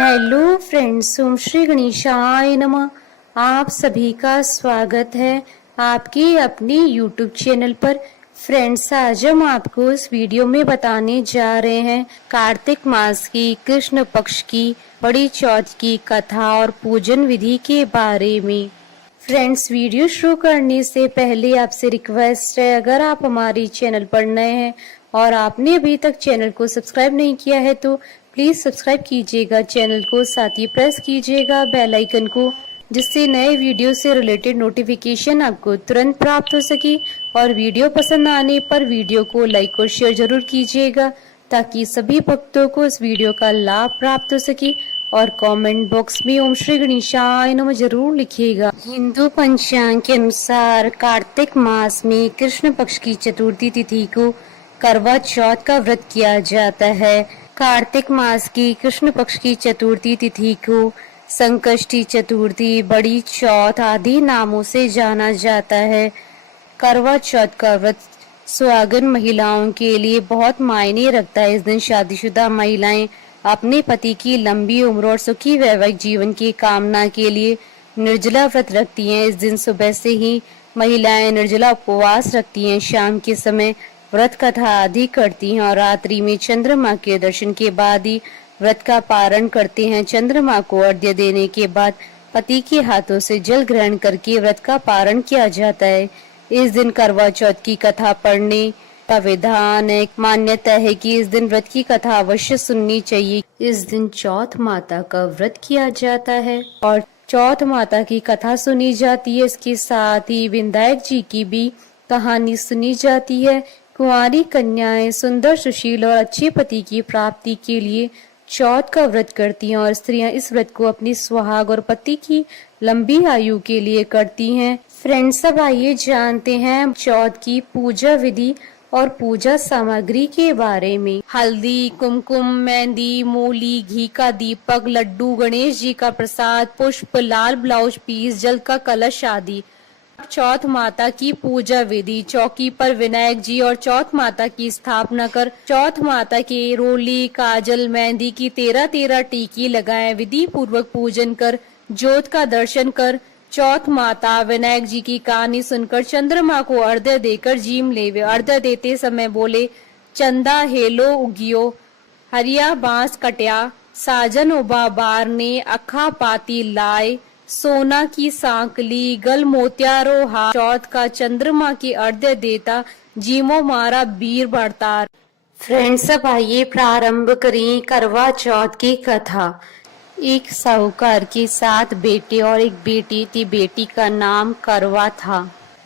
Hello friends, ओम श्री गणेशाय नमः। आप सभी का स्वागत है आपके अपने यूट्यूब चैनल पर। फ्रेंड्स, आज हम आपको इस वीडियो में बताने जा रहे हैं कार्तिक मास की कृष्ण पक्ष की बड़ी चौथ की कथा और पूजन विधि के बारे में। फ्रेंड्स, वीडियो शुरू करने से पहले आपसे रिक्वेस्ट है, अगर आप हमारी चैनल पर नए हैं और आपने अभी तक चैनल को सब्सक्राइब नहीं किया है तो प्लीज सब्सक्राइब कीजिएगा चैनल को, साथ ही प्रेस कीजिएगा बेल आइकन को, जिससे नए वीडियो से रिलेटेड नोटिफिकेशन आपको तुरंत प्राप्त हो सके। और वीडियो पसंद आने पर वीडियो को लाइक और शेयर जरूर कीजिएगा ताकि सभी भक्तों को इस वीडियो का लाभ प्राप्त हो सके। और कमेंट बॉक्स में ओम श्री गणेशाय नमः जरूर लिखिएगा। हिंदू पंचांग के अनुसार कार्तिक मास में कृष्ण पक्ष की चतुर्थी तिथि को करवा चौथ का व्रत किया जाता है। कार्तिक मास की कृष्ण पक्ष की चतुर्थी तिथि को संकष्टी चतुर्थी, बड़ी चौथ आदि नामों से जाना जाता है। करवा चौथ का व्रत सुहागन महिलाओं के लिए बहुत मायने रखता है। इस दिन शादीशुदा महिलाएं अपने पति की लंबी उम्र और सुखी वैवाहिक जीवन की कामना के लिए निर्जला व्रत रखती हैं। इस दिन सुबह से ही महिलाएं निर्जला उपवास रखती हैं। शाम के समय व्रत कथा आदि करती हैं और रात्रि में चंद्रमा के दर्शन के बाद ही व्रत का पारण करते हैं। चंद्रमा को अर्घ्य देने के बाद पति के हाथों से जल ग्रहण करके व्रत का पारण किया जाता है। इस दिन करवा चौथ की कथा पढ़ने का विधान है। मान्यता है कि इस दिन व्रत की कथा अवश्य सुननी चाहिए। इस दिन चौथ माता का व्रत किया जाता है और चौथ माता की कथा सुनी जाती है। इसके साथ ही विनायक जी की भी कहानी सुनी जाती है। कुंवारी कन्याएं सुंदर, सुशील और अच्छे पति की प्राप्ति के लिए चौथ का व्रत करती हैं और स्त्रियां इस व्रत को अपनी सुहाग और पति की लंबी आयु के लिए करती हैं। फ्रेंड्स, अब आइए जानते हैं चौथ की पूजा विधि और पूजा सामग्री के बारे में। हल्दी, कुमकुम, मेहंदी, मूली, घी का दीपक, लड्डू, गणेश जी का प्रसाद, पुष्प, लाल ब्लाउज पीस, जल का कलश आदि। चौथ माता की पूजा विधि। चौकी पर विनायक जी और चौथ माता की स्थापना कर चौथ माता के रोली, काजल, मेहंदी की 13 टीकी लगाएं। विधि पूर्वक पूजन कर ज्योत का दर्शन कर चौथ माता विनायक जी की कहानी सुनकर चंद्रमा को अर्घ्य देकर जीम लेवे। अर्घ्य देते समय बोले, चंदा हेलो उगियो, हरिया बांस कट्या, साजन उबा बार ने अखा पाती लाए, सोना की सांकली, गल मोतियारो हार। चौथ का चंद्रमा की अर्घ्य देता, जीमो मारा वीर भरतार। फ्रेंड्स, अब आइए प्रारंभ करें करवा चौथ की कथा। एक साहूकार के 7 बेटे और एक बेटी थी। बेटी का नाम करवा था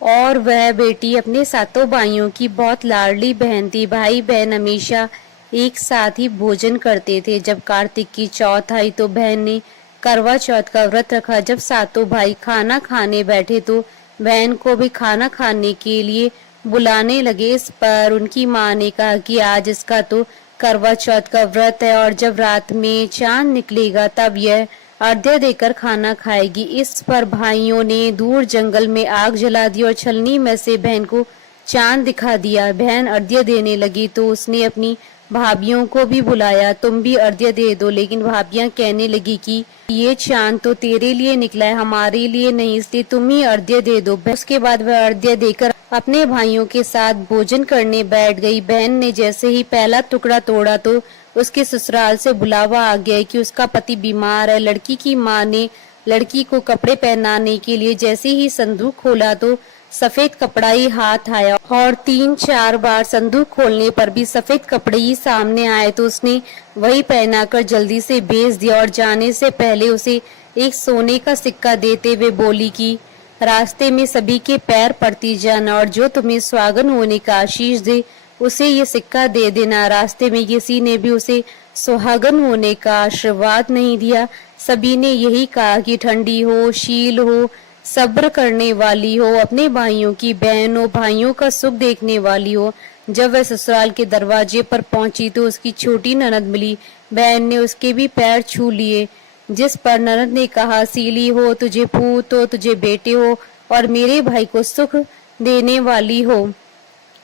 और वह बेटी अपने सातों भाइयों की बहुत लाडली बहन थी। भाई बहन हमेशा एक साथ ही भोजन करते थे। जब कार्तिक की चौथ आई तो बहन ने करवा चौथ का व्रत रखा। जब सातों भाई खाना खाने बैठे तो बहन को भी खाना खाने के लिए बुलाने लगे। इस पर उनकी माँ ने कहा कि आज इसका तो करवा चौथ का व्रत है और जब रात में चांद निकलेगा तब यह अर्घ्य देकर खाना खाएगी। इस पर भाइयों ने दूर जंगल में आग जला दी और छलनी में से बहन को चांद दिखा दिया। बहन अर्घ्य देने लगी तो उसने अपनी भाभियों को भी बुलाया, तुम भी अर्घ्य दे दो। लेकिन भाभियां कहने लगी कि ये चांद तो तेरे लिए निकला है, हमारे लिए नहीं, इसलिए तुम ही अर्घ्य दे दो। उसके बाद वह अर्घ्य देकर अपने भाइयों के साथ भोजन करने बैठ गई। बहन ने जैसे ही पहला टुकड़ा तोड़ा तो उसके ससुराल से बुलावा आ गया कि उसका पति बीमार है। लड़की की माँ ने लड़की को कपड़े पहनाने के लिए जैसे ही संदूक खोला तो सफेद कपड़ा ही हाथ आया और 3-4 बार संदूक खोलने पर भी सफेद कपड़े ही सामने आए तो उसने वही पहनाकर जल्दी से भेज दिया और जाने से पहले उसे एक सोने का सिक्का देते हुए बोली कि रास्ते में सभी के पैर पड़ती जाना और जो तुम्हें सुहागन होने का आशीष दे उसे ये सिक्का दे देना। रास्ते में किसी ने भी उसे सुहागन होने का आशीर्वाद नहीं दिया। सभी ने यही कहा कि ठंडी हो, शील हो, सब्र करने वाली हो, अपने भाइयों की बहन हो, भाइयों का सुख देखने वाली हो। जब वह ससुराल के दरवाजे पर पहुंची तो उसकी छोटी ननद मिली। बहन ने उसके भी पैर छू लिए, जिस पर ननद ने कहा, सीली हो, तुझे पूत हो, तुझे बेटे हो और मेरे भाई को सुख देने वाली हो।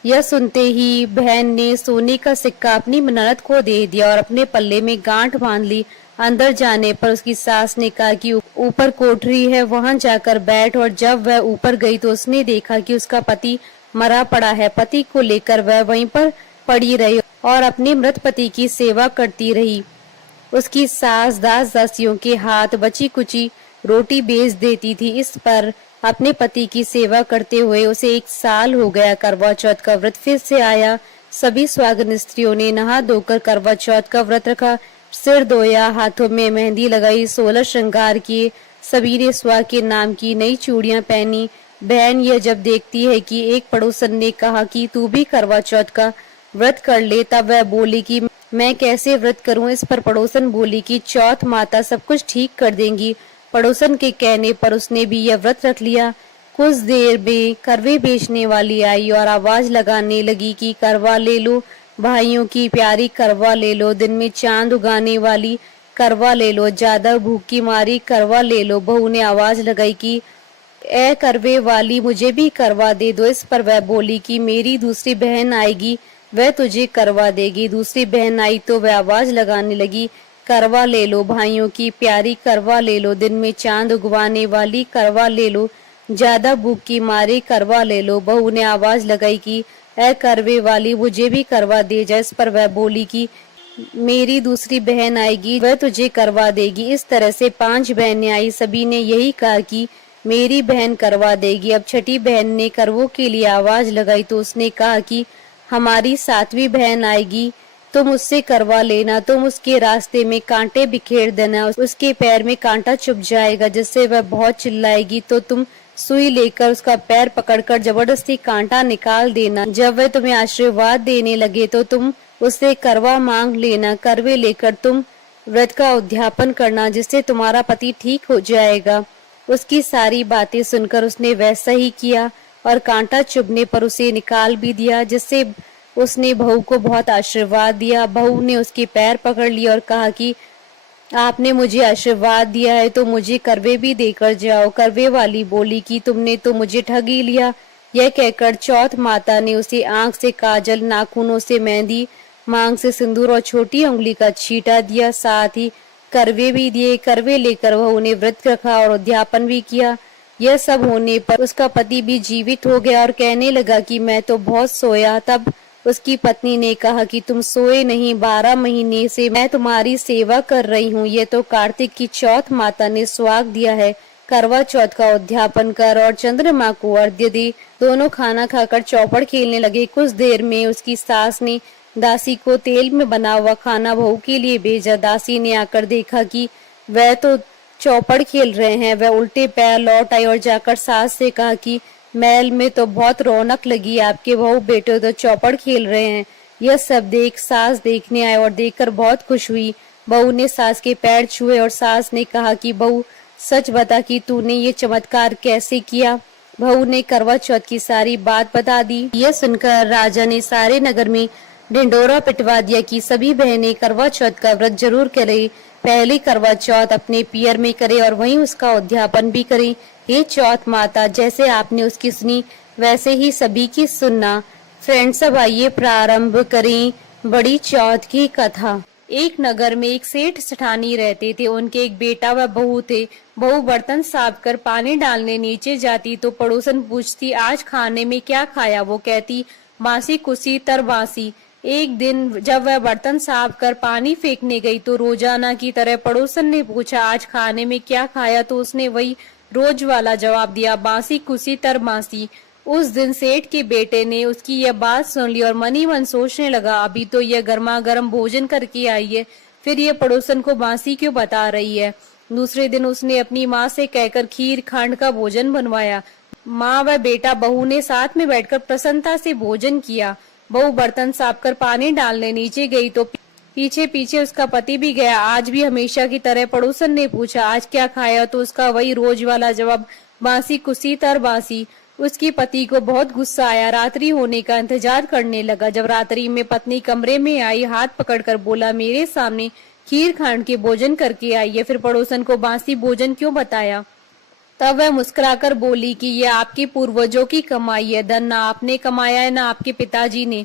यह सुनते ही बहन ने सोने का सिक्का अपनी ननद को दे दिया और अपने पल्ले में गांठ बांध ली। अंदर जाने पर उसकी सास ने कहा कि ऊपर कोठरी है, वहां जाकर बैठ। और जब वह ऊपर गई तो उसने देखा कि उसका पति मरा पड़ा है। पति को लेकर वह वहीं पर पड़ी रही और अपने मृत पति की सेवा करती रही। उसकी सास दास दासियों के हाथ बची कुची रोटी बेच देती थी। इस पर अपने पति की सेवा करते हुए उसे 1 साल हो गया। करवा चौथ का व्रत फिर से आया। सभी सुहागिन स्त्रियों ने नहा धोकर करवा चौथ का व्रत रखा, सिर धोया, हाथों में मेहंदी लगाई, 16 श्रृंगार किए। सभी ने सुहाग के नाम की नई चूड़ियां पहनी। बहन यह जब देखती है कि एक पड़ोसन ने कहा कि तू भी करवा चौथ का व्रत कर ले, तब वह बोली कि मैं कैसे व्रत करूं। इस पर पड़ोसन बोली कि चौथ माता सब कुछ ठीक कर देंगी। पड़ोसन के कहने पर उसने भी यह व्रत रख लिया। कुछ देर में करवे बेचने वाली आई और आवाज लगाने लगी कि करवा ले लो भाइयों की प्यारी, करवा ले लो, दिन में चांद उगाने वाली, करवा ले लो, ज्यादा भूख की मारी, करवा ले लो। बहू ने आवाज लगाई कि ए करवे वाली, मुझे भी करवा दे दो। इस पर वह बोली कि मेरी दूसरी बहन आएगी, वह तुझे करवा देगी। दूसरी बहन आई तो वह आवाज लगाने लगी, करवा ले लो भाइयों की प्यारी, करवा ले लो, दिन में चांद उगवाने वाली, करवा ले लो, ज्यादा भूख की मारी, करवा ले लो। बहू ने आवाज लगाई कि ए करवे वाली, मुझे भी करवा दे जा। इस पर वह बोली कि मेरी दूसरी बहन आएगी, वह तुझे करवा देगी। इस तरह से 5 बहनें आई। सभी ने यही कहा कि मेरी बहन करवा देगी। अब छठी बहन ने करवों के लिए आवाज लगाई तो उसने कहा कि हमारी 7वीं बहन आएगी, तुम उससे करवा लेना। तुम उसके रास्ते में कांटे बिखेर देना, उसके पैर में कांटा चुभ जाएगा जिससे वह बहुत चिल्लाएगी, तो तुम सुई लेकर उसका पैर पकड़कर जबरदस्ती कांटा निकाल देना। जब वह तुम्हें आशीर्वाद देने लगे तो तुम उससे करवा मांग लेना। करवे लेकर तुम व्रत का उद्यापन करना, जिससे तुम्हारा पति ठीक हो जाएगा। उसकी सारी बातें सुनकर उसने वैसा ही किया और कांटा चुभने पर उसे निकाल भी दिया, जिससे उसने बहू को बहुत आशीर्वाद दिया। बहू ने उसके पैर पकड़ लिए और कहा कि आपने मुझे आशीर्वाद दिया है तो मुझे करवे भी देकर जाओ। करवे वाली बोली कि तुमने तो मुझे ठग ही लिया। यह कहकर चौथ माता ने उसे आंख से काजल, नाखूनों से मेहंदी, मांग से सिंदूर और छोटी उंगली का छींटा दिया, साथ ही करवे भी दिए। करवे लेकर वह उन्हें व्रत रखा और उद्यापन भी किया। यह सब होने पर उसका पति भी जीवित हो गया और कहने लगा कि मैं तो बहुत सोया। तब उसकी पत्नी ने कहा कि तुम सोए नहीं, 12 महीने से मैं तुम्हारी सेवा कर रही हूँ। ये तो कार्तिक की चौथ माता ने सुहाग दिया है। करवा चौथ का उद्यापन कर और चंद्रमा को अर्घ्य दे। दोनों खाना खाकर चौपड़ खेलने लगे। कुछ देर में उसकी सास ने दासी को तेल में बना हुआ खाना बहू के लिए भेजा। दासी ने आकर देखा कि वह तो चौपड़ खेल रहे हैं। वह उल्टे पैर लौट आई और जाकर सास से कहा कि महल में तो बहुत रौनक लगी, आपके बहू बेटे तो चौपड़ खेल रहे हैं। यह सब देख सास देखने आए और देखकर बहुत खुश हुई। बहू ने सास के पैर छुए और सास ने कहा कि बहू सच बता कि तूने ये चमत्कार कैसे किया। बहू ने करवा चौथ की सारी बात बता दी। यह सुनकर राजा ने सारे नगर में ढिंडोरा पिटवा दिया कि सभी बहनें करवा चौथ का व्रत जरूर करें। पहली करवा चौथ अपने पियर में करे और वहीं उसका उद्यापन भी करें। हे चौथ माता, जैसे आपने उसकी सुनी वैसे ही सभी की सुनना। फ्रेंड्स, अब आइए प्रारंभ करें बड़ी चौथ की कथा। एक नगर में एक सेठ सेठानी रहते थे। उनके एक बेटा व बहू थे। बहू बर्तन साफ कर पानी डालने नीचे जाती तो पड़ोसन पूछती, आज खाने में क्या खाया? वो कहती, बासी कुसी तरबासी। एक दिन जब वह बर्तन साफ कर पानी फेंकने गई तो रोजाना की तरह पड़ोसन ने पूछा, आज खाने में क्या खाया? तो उसने वही रोज वाला जवाब दिया, बासी कुसी तरबासी। उस दिन सेठ के बेटे ने उसकी यह बात सुन ली और मन ही मन सोचने लगा, अभी तो यह गर्मा गर्म भोजन करके आई है, फिर यह पड़ोसन को बासी क्यों बता रही है। दूसरे दिन उसने अपनी माँ से कहकर खीर खांड का भोजन बनवाया। माँ व बेटा बहू ने साथ में बैठकर प्रसन्नता से भोजन किया। बहू बर्तन साफ कर पानी डालने नीचे गई तो पीछे पीछे उसका पति भी गया। आज भी हमेशा की तरह पड़ोसन ने पूछा, आज क्या खाया? तो उसका वही रोज वाला जवाब, बासी कुसी तरबासी। उसकी पति को बहुत गुस्सा आया। रात्रि होने का इंतजार करने लगा। जब रात्रि में पत्नी कमरे में आई, हाथ पकड़कर बोला, मेरे सामने खीर खांड के भोजन करके आई है, फिर पड़ोसन को बासी भोजन क्यों बताया? तब वह मुस्कुराकर बोली कि यह आपके पूर्वजों की कमाई है, धन ना आपने कमाया है ना आपके पिताजी ने।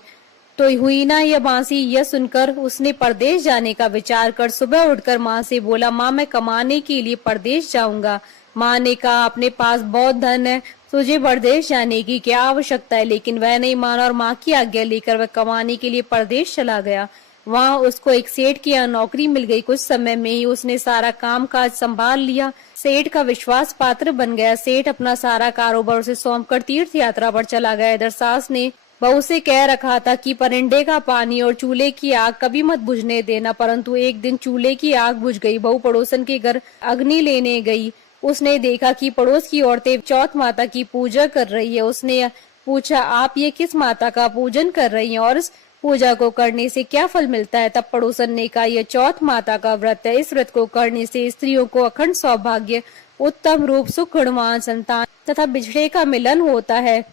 तो हुई ना यह बांसी। यह सुनकर उसने परदेश जाने का विचार कर सुबह उठकर माँ से बोला, माँ मैं कमाने के लिए परदेश जाऊंगा। माँ ने कहा, अपने पास बहुत धन है, तुझे परदेश जाने की क्या आवश्यकता है। लेकिन वह नहीं माना और माँ की आज्ञा लेकर वह कमाने के लिए परदेश चला गया। वहां उसको एक सेठ की यहाँ नौकरी मिल गई। कुछ समय में ही उसने सारा काम काज संभाल लिया। सेठ का विश्वास पात्र बन गया। सेठ अपना सारा कारोबार उसे सौंपकर तीर्थ यात्रा पर चला गया। इधर सास ने बहू से कह रखा था कि परिंदे का पानी और चूल्हे की आग कभी मत बुझने देना, परंतु एक दिन चूल्हे की आग बुझ गई। बहू पड़ोसन के घर अग्नि लेने गई। उसने देखा कि पड़ोस की औरतें चौथ माता की पूजा कर रही है। उसने पूछा, आप ये किस माता का पूजन कर रही हैं और इस पूजा को करने से क्या फल मिलता है। तब पड़ोसन ने कहा, यह चौथ माता का व्रत है। इस व्रत को करने से स्त्रियों को अखंड सौभाग्य, उत्तम रूप, सुख, गुणवान संतान तथा बिछड़े का मिलन होता है।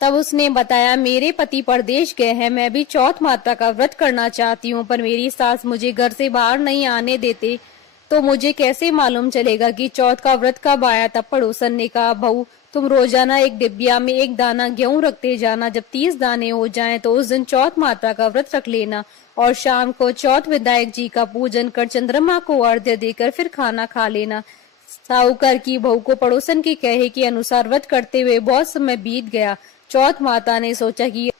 तब उसने बताया, मेरे पति परदेश गए हैं, मैं भी चौथ माता का व्रत करना चाहती हूँ, पर मेरी सास मुझे घर से बाहर नहीं आने देते, तो मुझे कैसे मालूम चलेगा कि चौथ का व्रत कब आया। तब पड़ोसन ने कहा, बहू तुम रोजाना एक डिब्बिया में एक दाना गेहूं रखते जाना। जब 30 दाने हो जाएं तो उस दिन चौथ माता का व्रत रख लेना और शाम को चौथ विनायक जी का पूजन कर चंद्रमा को अर्घ्य देकर फिर खाना खा लेना। साहूकार की बहू को पड़ोसन के कहे के अनुसार व्रत करते हुए बहुत समय बीत गया। चौथ माता ने सोचा कि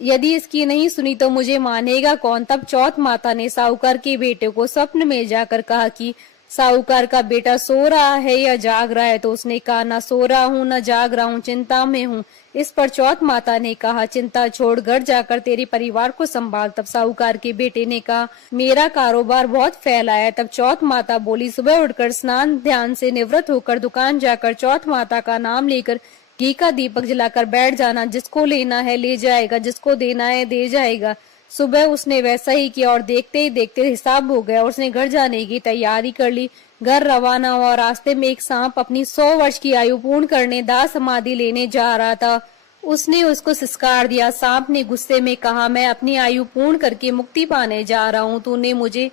यदि इसकी नहीं सुनी तो मुझे मानेगा कौन। तब चौथ माता ने साहूकार के बेटे को स्वप्न में जाकर कहा कि साहूकार का बेटा सो रहा है या जाग रहा है। तो उसने कहा, ना सो रहा हूँ न जाग रहा हूँ, चिंता में हूँ। इस पर चौथ माता ने कहा, चिंता छोड़ घर जाकर तेरे परिवार को संभाल। तब साहूकार के बेटे ने कहा, मेरा कारोबार बहुत फैला है। तब चौथ माता बोली, सुबह उठकर स्नान ध्यान से निवृत्त होकर दुकान जाकर चौथ माता का नाम लेकर घी का दीपक जलाकर बैठ जाना। जिसको लेना है ले जाएगा, जिसको देना है दे जाएगा। सुबह उसने वैसा ही किया और देखते ही देखते हिसाब हो गया। उसने घर जाने की तैयारी कर ली। घर रवाना हुआ। रास्ते में एक सांप अपनी 100 वर्ष की आयु पूर्ण करने दाह समाधि लेने जा रहा था। उसने उसको सिस्कार दिया। सांप ने गुस्से में कहा, मैं अपनी आयु पूर्ण करके मुक्ति पाने जा रहा हूँ, तूने मुझे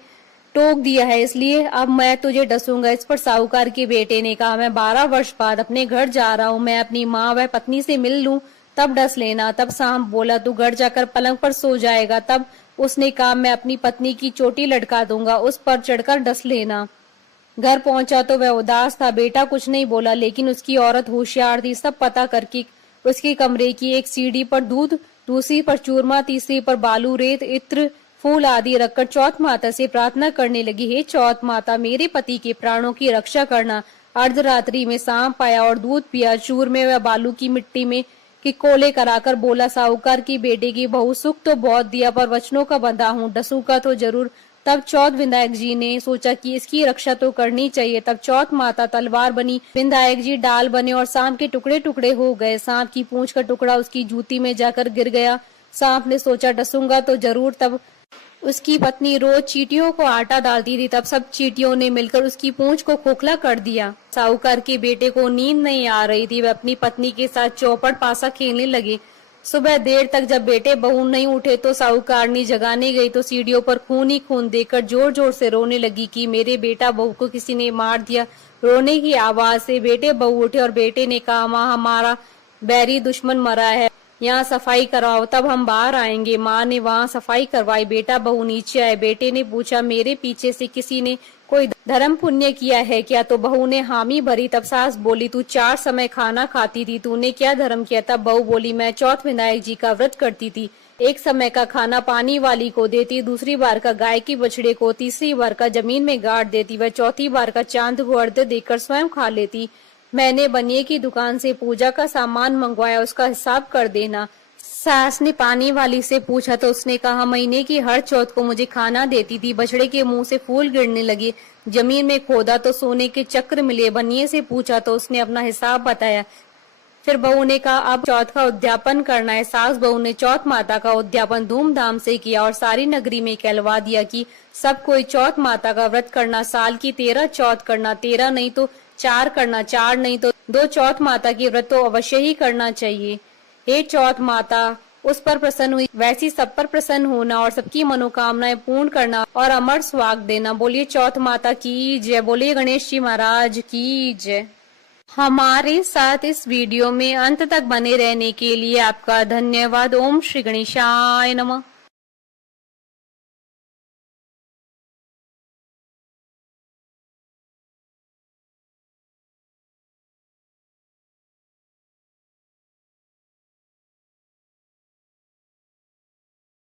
टोक दिया है, इसलिए अब मैं तुझे डसूंगा। इस पर साहूकार के बेटे ने कहा, मैं 12 वर्ष बाद अपने घर जा रहा हूँ, मैं अपनी माँ व पत्नी से मिल लूं, तब डस लेना। तब सांप बोला, तू घर जाकर पलंग पर सो जाएगा। तब उसने कहा, मैं अपनी पत्नी की चोटी लटका दूंगा, उस पर चढ़कर डस लेना। घर पहुंचा तो वह उदास था। बेटा कुछ नहीं बोला, लेकिन उसकी औरत होशियार थी। सब पता करके उसके कमरे की एक सीढ़ी पर दूध, दूसरी पर चूरमा, तीसरी पर बालू, रेत, इत्र, फूल आदि रखकर चौथ माता से प्रार्थना करने लगी, हे चौथ माता, मेरे पति के प्राणों की रक्षा करना। अर्धरात्रि में सांप आया और दूध पिया। चूर में वह बालू की मिट्टी में कि कोले कराकर बोला, साहूकार की बेटे की बहू, सुख तो बहुत दिया पर वचनों का बंधा हूँ, डसूंगा तो जरूर। तब चौथ विनायक जी ने सोचा कि इसकी रक्षा तो करनी चाहिए। तब चौथ माता तलवार बनी, विनायक जी डाल बने और सांप के टुकड़े टुकड़े हो गए। सांप की पूंछ का टुकड़ा उसकी जूती में जाकर गिर गया। सांप ने सोचा, डसूंगा तो जरूर। तब उसकी पत्नी रोज चींटियों को आटा डालती थी। तब सब चींटियों ने मिलकर उसकी पूंछ को खोखला कर दिया। साहूकार के बेटे को नींद नहीं आ रही थी। वह अपनी पत्नी के साथ चौपट पासा खेलने लगे। सुबह देर तक जब बेटे बहू नहीं उठे तो साहूकारनी जगाने गई तो सीढ़ियों पर खून ही खून देखकर जोर जोर से रोने लगी कि मेरे बेटा बहू को किसी ने मार दिया। रोने की आवाज से बेटे बहू उठे और बेटे ने कहा, माँ हमारा बैरी दुश्मन मरा है, यहाँ सफाई करवाओ, तब हम बाहर आएंगे। माँ ने वहाँ सफाई करवाई। बेटा बहू नीचे आए। बेटे ने पूछा, मेरे पीछे से किसी ने कोई धर्म पुण्य किया है क्या? तो बहू ने हामी भरी। तब सास बोली, तू 4 समय खाना खाती थी, तूने क्या धर्म किया? तब बहू बोली, मैं चौथ विनायक जी का व्रत करती थी। एक समय का खाना पानी वाली को देती, दूसरी बार का गाय की बछड़े को, तीसरी बार का जमीन में गाड़ देती, वह चौथी बार का चांद को अर्घ्य देकर स्वयं खा लेती। मैंने बनिए की दुकान से पूजा का सामान मंगवाया, उसका हिसाब कर देना। सास ने पानी वाली से पूछा तो उसने कहा, महीने की हर चौथ को मुझे खाना देती थी। बछड़े के मुंह से फूल गिरने लगे। जमीन में खोदा तो सोने के चक्र मिले। बनिए से पूछा तो उसने अपना हिसाब बताया। फिर बहू ने कहा, अब चौथ का उद्यापन करना है। सास बहू ने चौथ माता का उद्यापन धूमधाम से किया और सारी नगरी में कहलवा दिया कि सब कोई चौथ माता का व्रत करना, साल की 13 चौथ करना, 13 नहीं तो 4 करना, 4 नहीं तो 2 चौथ माता की व्रत तो अवश्य ही करना चाहिए। हे चौथ माता, उस पर प्रसन्न हुई वैसी सब पर प्रसन्न होना और सबकी मनोकामनाएं पूर्ण करना और अमर स्वाग देना। बोलिए चौथ माता की जय। बोलिए गणेश जी महाराज की जय। हमारे साथ इस वीडियो में अंत तक बने रहने के लिए आपका धन्यवाद। ओम श्री गणेशाय नमः।